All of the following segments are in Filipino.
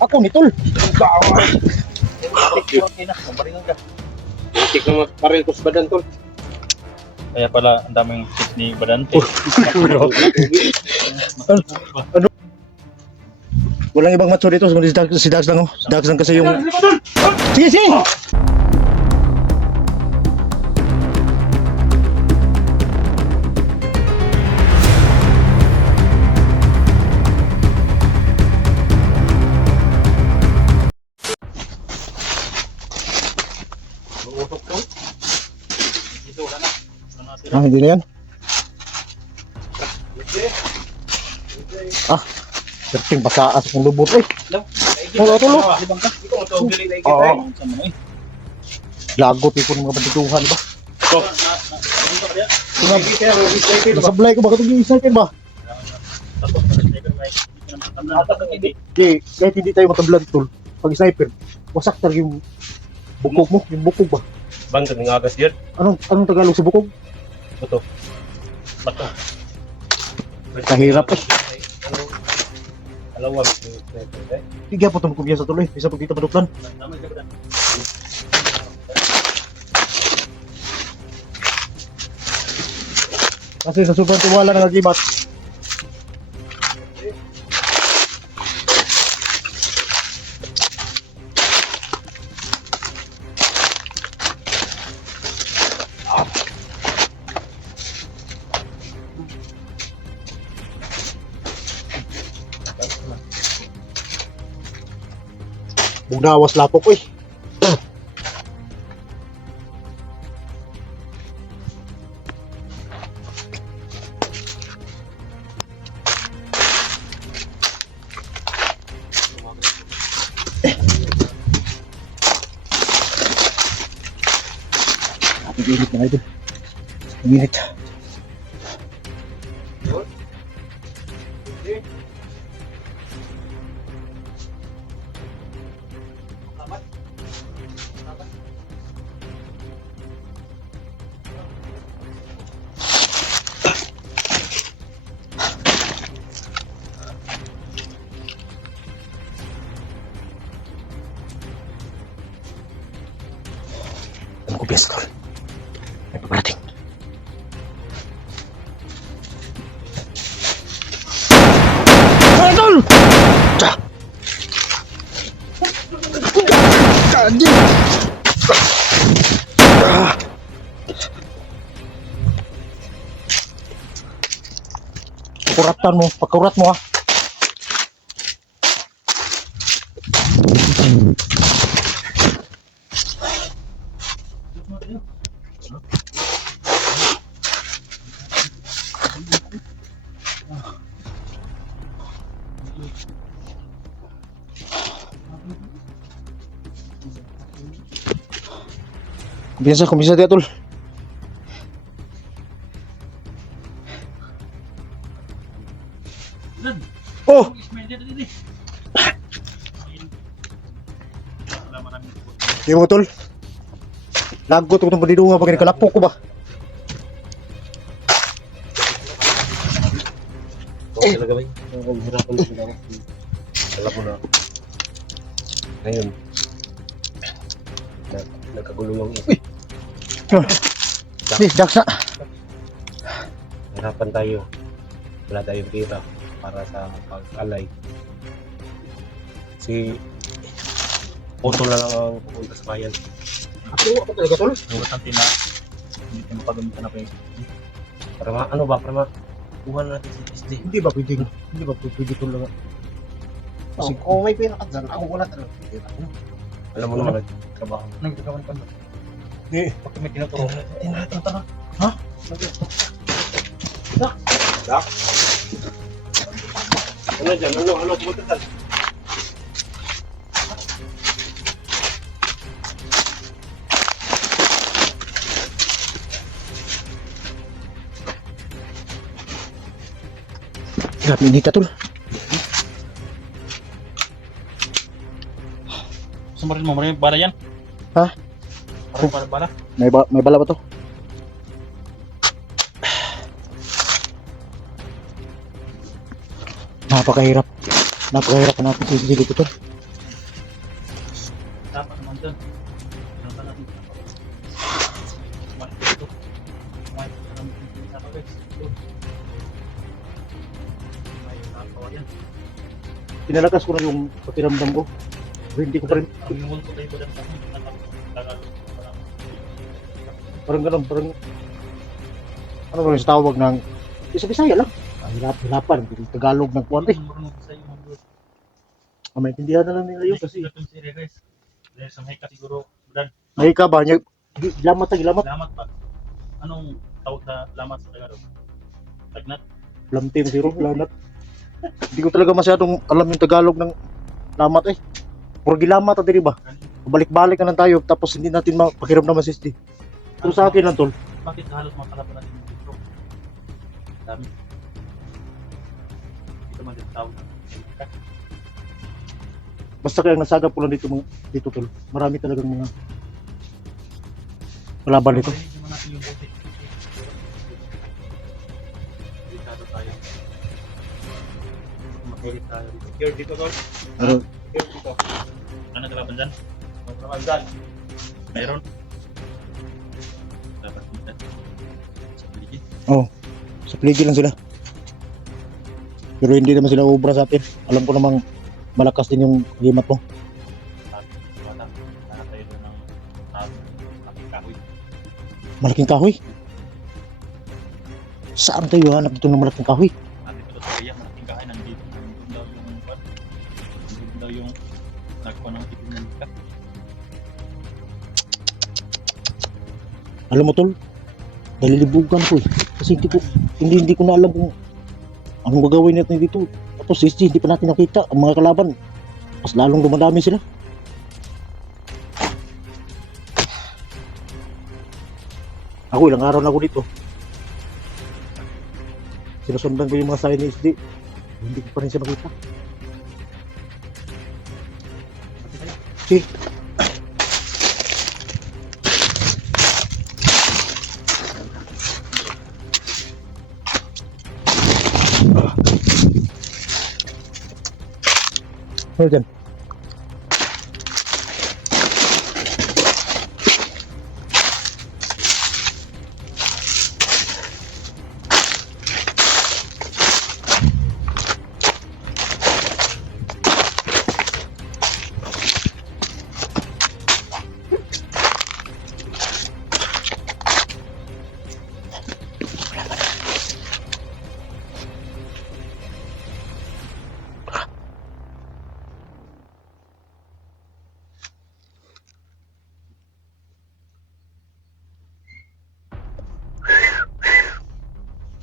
Ako ni tol. Muntik na magparil ko sa badan, tol. Kaya pala ang daming hit ni Badante. Ano? Walang ibang matso dito, si Dags lang oh. Si Dags lang kasi yung... Sige, sige! Ah, hindi na yan. Ah, perting basaas kung lubot eh. Oo, tulo. Oo. Lagot ikon mga bandituhan ba? Nasablay ko ba katong sniper ba? Di, kahit hindi tayo matablan tol. Pag sniper, wasak talaga yung bukog mo, yung bukog ba? Bangka ng agas yan. Anong Tagalog sa bukog? Bato. Bato. Kahirap eh. Alawang. Tiga po itong kumpiyansa tuloy. Bisa pag dito paduklan. Kasi sa sobrang tiwala na nagibat. Bugnawas lapok eh. Init na ito. Init. Ano ko best tol? May paparating. Tol! Tsa! Kadi! Pakuratan mo, pakurat mo ah. Kumbisa dia tol. Oh. Yung mo tol. Lagot ko itong pandidunga pag kalapok ko ba? Oo talaga ba? Ang hirapan ko na. Alam mo na. Ngayon. Nagkagulo yung isip. Di, Dax na. Hirapan tayo. Wala tayong pera para sa pag-alay. Si Otto na lang ang pupunta sa bayan. Ako talaga tol. Ang Badante na hindi tayo mapagamitan na kayo. Para kuha na natin si SD. Hindi ba pwede tol lang. Kasi kung may pera ka dyan, ako wala talaga pera. Alam mo naman, nagtrabaho. Nagtagawan pa na. Di, Pag may tinuturo. tinatang tara. Ha? Ano dyan? Ano? Pumunta dyan? Grabe inita tol. Sumarin mo, maraming bala yan. Ha? Maraming bala. May bala ba to? Napakahirap. Napakahirap natin si dito tol. Dapat naman dyan. Ano ka natin? Kumain dito. Kumain dito naman yung sa guys. Ito. May nakawa yan. Pinalakas ko na yung pakiramdam ko. Pero hindi ko pa rin, Ang yung multo tayo ko dyan sa akin. Tagalog. parang ganun, parang ano ba yung tawag ng isa-bisaya lang. Hirapan, Tagalog ng kuwan eh. Marunong sa iyo mga bro. Maintindihan na lang nila yun kasi Itong series guys. Dahil sa may siguro. Brad, may ka ba niya, gilamat. lamat pa. Anong tawag na lamat sa Tagalog? Tagnat? Lamtim zero, lanat. Hindi ko talaga masyadong alam yung Tagalog ng lamat eh. Puro gilamat at ba? Balik-balik na lang tayo tapos hindi natin mapakiramdaman si SD. Pero sa akin lang tol, Bakit halos mga kalaban natin dito? Dami. Dito man din tawag. basta kaya nasagap ko lang dito tol. Marami talagang mga kalaban dito. Hindi mo natin yung bote. Delikado tayo. Makilit tayo dito. Secure dito tol. Ano, Secure dito. Ano kalaban dyan? May kalaban dyan. Mayroon. Dapat kita. Sa paligid. sa pligi lang sila. Pero hindi naman sila ubra sa atin. Alam ko namang malakas din yung gimat mo. Wala. Wala tayo doon ng kahoy. Malaking kahoy. Saan tayo hanap dito ng malaking kahoy? Nandito daw sa kaya, malaking kahoy. Nandito daw yung nandito daw yung nagkuha ng ibig ng likat. Alam mo tol, nalilibugan ko eh. Kasi hindi ko na alam kung anong gagawin natin dito. Tapos hindi pa natin nakita ang mga kalaban. Mas lalong dumadami sila. Ako ilang araw na ako dito. Sinusundan ko yung mga sign ni SD. Hindi ko pa rin siya makita. Okay. Well dyan.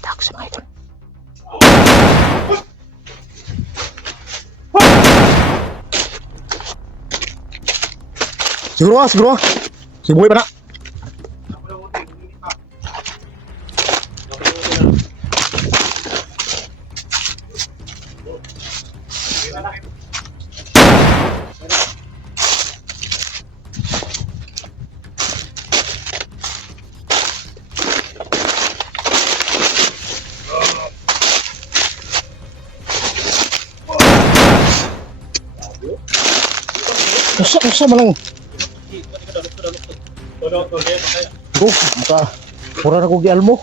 Takot sa mga idol. Siguro. Si buhay pa na. Usa malang. Maka pura na ko gialmo.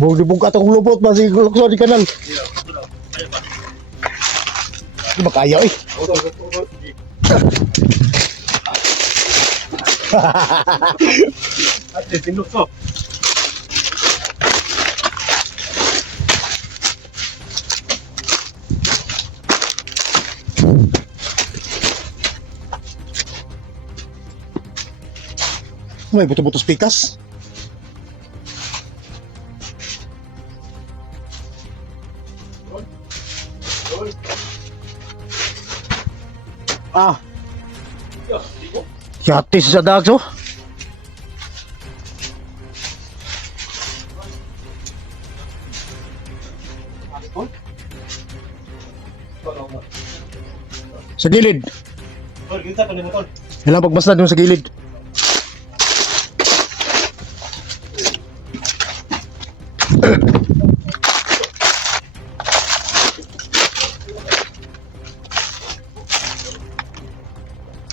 Bug dibuka ta kong lubot ba si lukso di kanal. Di makaya eh. Ate, tinukso. May buto-butos pikas. Ah. Yati sa dagso. Sa gilid. Tol, kita tuloy mo tol. Ilang pagmasdan doon sa gilid.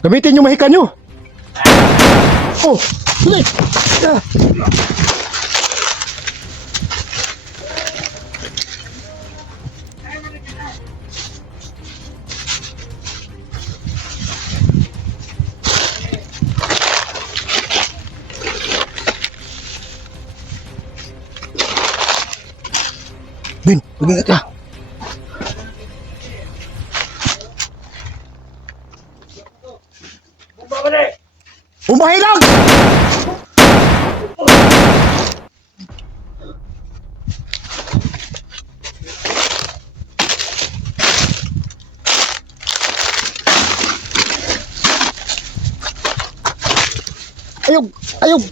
Gamitin yung mahika nyo. Oh, dali. Ah. Bin, mag-ingat ka. Umahilang! Ayog! Ayog!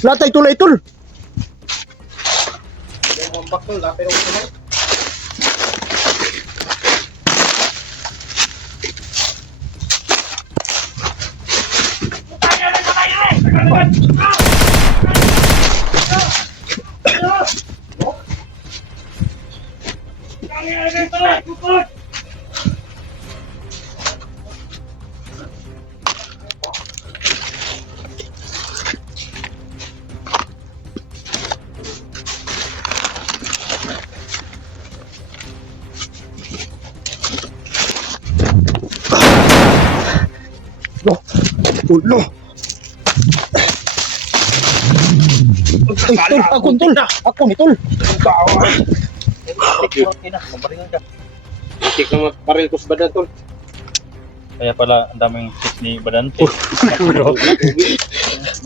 Latay tulay-tul! Loh, ulo. Ay, tol, ako tol. Ako ni tol. Itik na magparil ko sa badan, tol. Kaya pala ang daming hit ni Badante.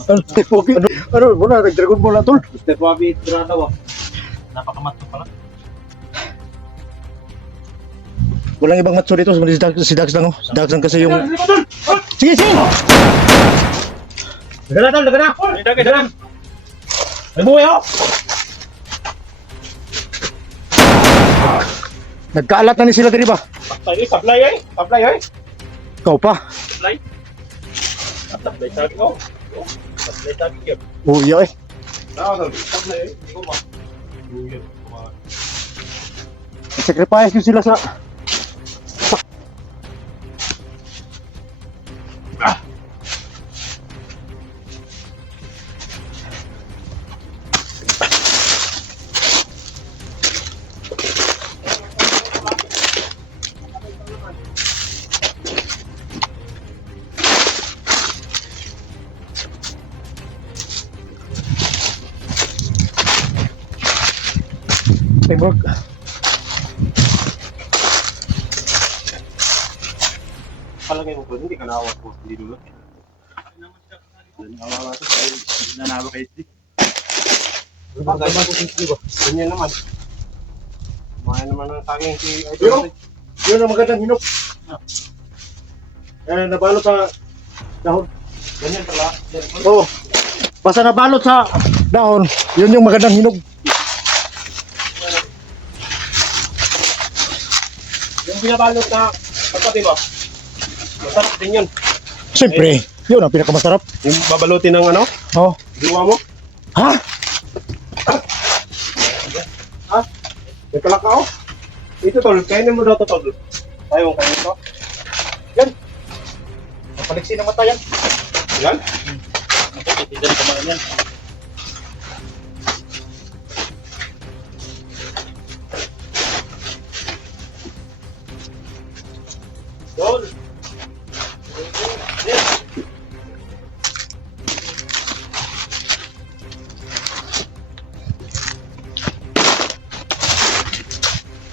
Tol, ano, muna, nag-dragon ball na tol. Mr. Bobby, tura daw ah. Napakamatto pala. Walang ibang matso dito, si Dax lang oh. Si Dax lang kasi yung... Sige, sige! Daga na, tol, daga na! Dagay, dagay. May buhay ako! Nagkaalat na ni sila diri ba? Supply eh! Supply eh! Ikaw pa. Supply. Supply sabi ko. Supply sabi ko. Oh, iya eh. Tama, tol. Supply eh. Hindi ko ba? Sacrifice yun sila sa... Teamwork. Palagay mo po, hindi ka naawat mo. Hindi dulu. Nanalo kay Steve. Ganyan naman. Kumain naman ng saging si Yun! Yun ang magandang hinog. Nabalot sa dahon. Ganyan pala. Oo. Basta nabalot sa dahon, yun yung magandang hinog. Yung binabalot na pagpati ba? Masarap din yun. Siyempre, yun ang pinakamasarap. Yung babalutin ng ano? Oh. Diwa mo? Ha? Ha? May kalakao? Ito tol, kainin mo daw to tol. Ayaw kainin to. Napaliksi ng mata yan. Yan? Titigan ka mga yan. Tol.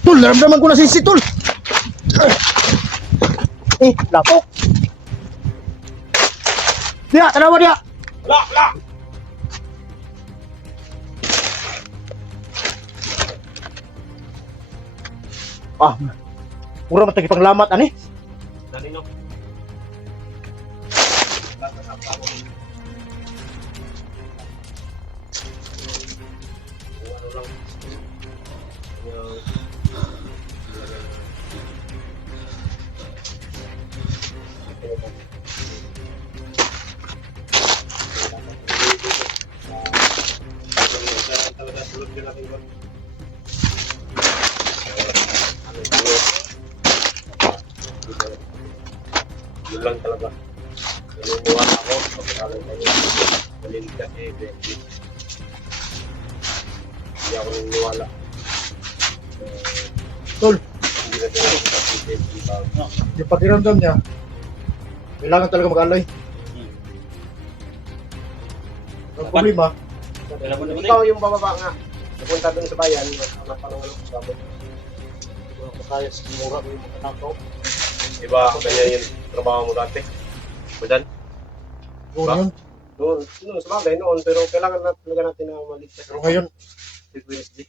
Tol, naramdaman ko na sisi, tol. Lapok. Dia, tanawa dia. Wala, wala! Ah, mura matagi panglamat ani. Dali no. Yun lang talaga. Naniniwala ako, pagkakalay tayo. Malilig kasi, Benji. Hindi ako naniniwala. Tol, Hindi na tinatawag si Benji ba? yung pakiramdam niya, kailangan talaga mag-alay. Ang problema, Alam mo naman Ikaw yung bababa nga. Napunta dun sa bayan, anak pa ng ano, sabi. kaya sa mura mo yung mga tao. Diba, kanya yung trabaho mo dati. Madan? Doon yun. Noon, sa bagay noon, pero kailangan na talaga natin na maligtas. Pero ngayon, Si Wednesday.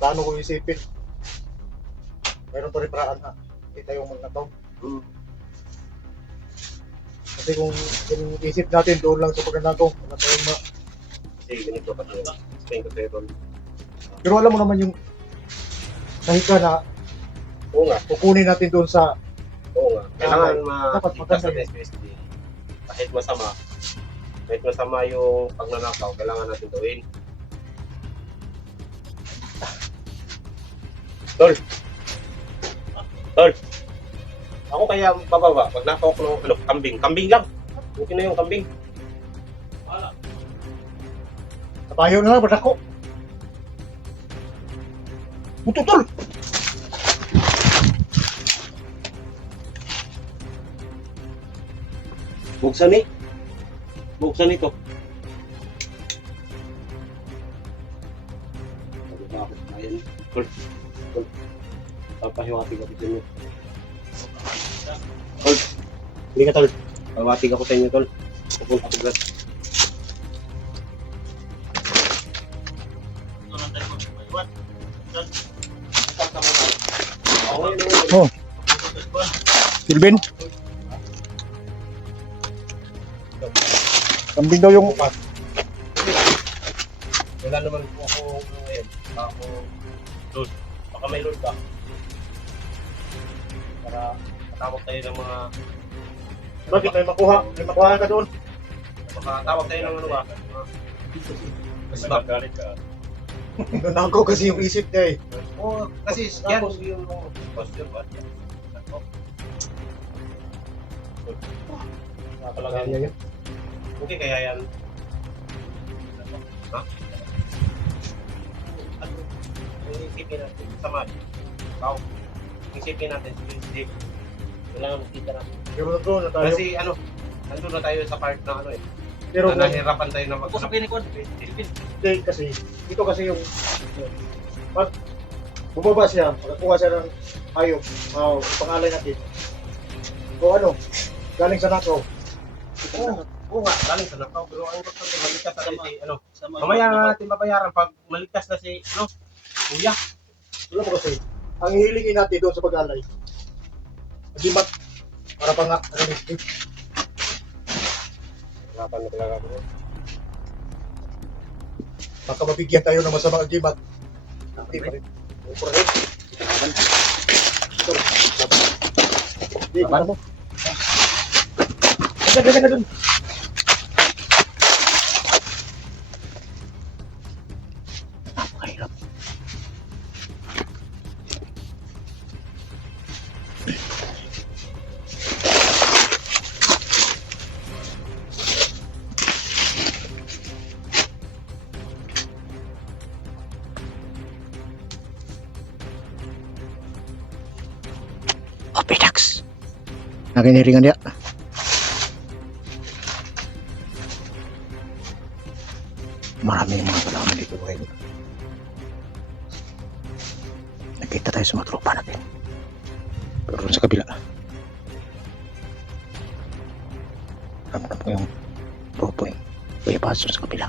paano ko isipin? Mayroon pa rin paraan ha. Hindi tayo magnataw. Kasi kung isip natin doon lang sa pagnanakaw, wala tayong Kasi ganito kasi yun. Explain ko sa'yo doon. Pero alam mo naman yung kahika na Oo nga, kukunin natin doon sa oo nga. Kailangan dapat maligtas maganda sa SPSD. Kahit masama yung pagnanakaw, kailangan natin gawin. Tol! Tol! Ako kaya bababa, pag nakaw ko ng kambing. Kambing lang! Okay na yung kambing. tapayo na lang, ba't ako? Bututol! Buksan eh. Buksan ito. Ayan. Tol. Tol. Papahiwati ka po sa inyo. Tol. Hindi ka, Tol. Papahiwati ka po sa inyo, Tol. Pupunta ko gas. ito lang tayo mag-iwan. Oh, Silvin. Kambing daw yung Wala naman po ako ngayon. Ako load. Baka may load ka. Para matawag tayo ng mga... bakit may makuha? May makuha ka doon. Makatawag tayo ng ano ba? Mas magalit ka. Nanakaw kasi yung isip niya eh. Oo, kasi yan yung posture ba? Nakapalagay niya yun. Okay, kaya yan. Ha? Ano? Yung isipin natin, sama. Wow. Isipin natin, si kailangan makita natin. Pero nandun na tayo. Kasi ano, nandun na tayo sa part na ano eh. Pero Na nahirapan tayo na Ako sa pinikon. hindi kasi, ito kasi yung pag bumaba siya, pagkakuha siya ng hayop, pangalay natin. O ano, galing sa nakaw. Oo nga, galing sa nakaw. Pero ang gusto ko, maligtas na si, ano, Sama. mamaya na natin babayaran pag maligtas na si, ano, kuya. Alam mo kasi, ang hihilingin natin doon sa pag-alay, agimat, para pa nga, realistic. Hirapan na talaga ako. Baka mabigyan tayo ng masamang agimat. Hindi pa rin. Hindi, Laban? mo. Ganda dun. Napakahirap. Opedax. Nakiniringan dia. Maraming mga kalaman dito ngayon. Nakita tayo sa mga tropa natin. Pero doon sa kabila. Alam na po yung tropa yung bayabas doon sa kabila.